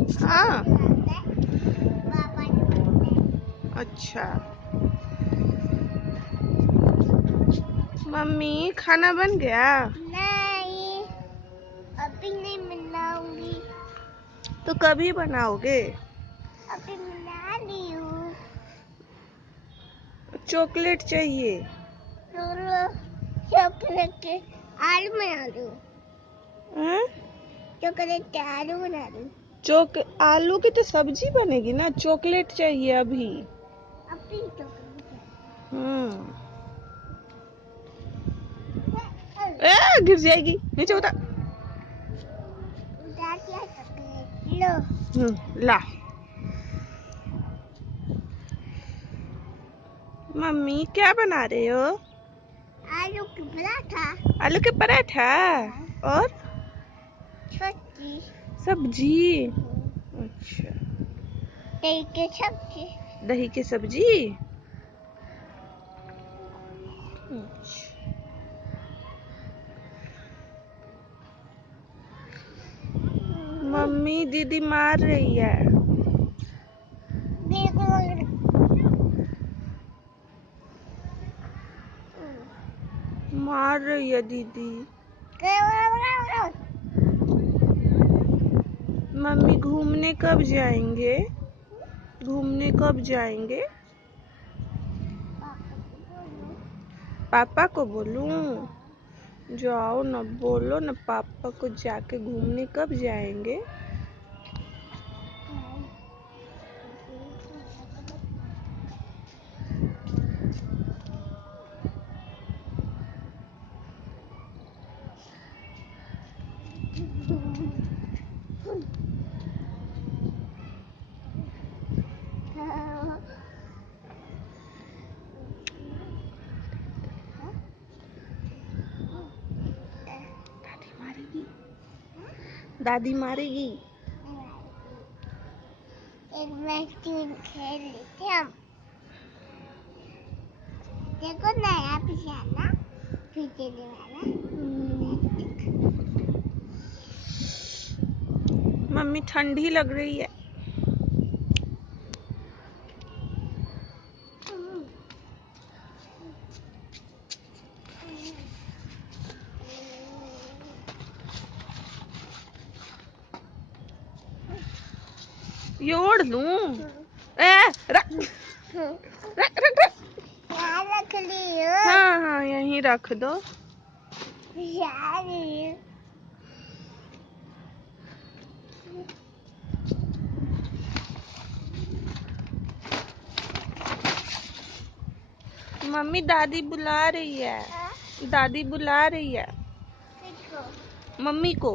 हाँ, अच्छा। मम्मी खाना बन गया? नहीं, अभी नहीं बनाऊंगी। तो कभी बनाओगे? अभी बना रही हूँ। चॉकलेट चाहिए? चॉकलेट के आलू बना दूँ। हाँ? चॉकलेट के आलू बना दूँ। आलू की तो सब्जी बनेगी ना, चॉकलेट चाहिए अभी। अभी चॉकलेट। गिर जाएगी, नीचे उतर। उतार दिया चॉकलेट, लो। ला। मम्मी क्या बना रहे हो? आलू की पराठा। आलू के पराठा और सब्जी। सब्जी। अच्छा, दही की सब्जी। दही की सब्जी। अच्छा। मम्मी दीदी मार रही है। मार रही है दीदी। मम्मी घूमने कब जाएंगे? घूमने कब जाएंगे? पापा को बोलूं? जाओ न, बोलो न पापा को, जाके घूमने कब जाएंगे? दादी मारेगी, दादी मारेगी। एक मैच टीम खेल लेते हम। देखो नया पिजामा खरीदने वाला। मम्मी ठंडी लग रही है। ये ओढ़ लूं? रख रख रख रख। यहाँ रख लियो। हाँ हाँ, यहीं रख दो। यार मम्मी दादी बुला रही है। दादी बुला रही है किसको? मम्मी को।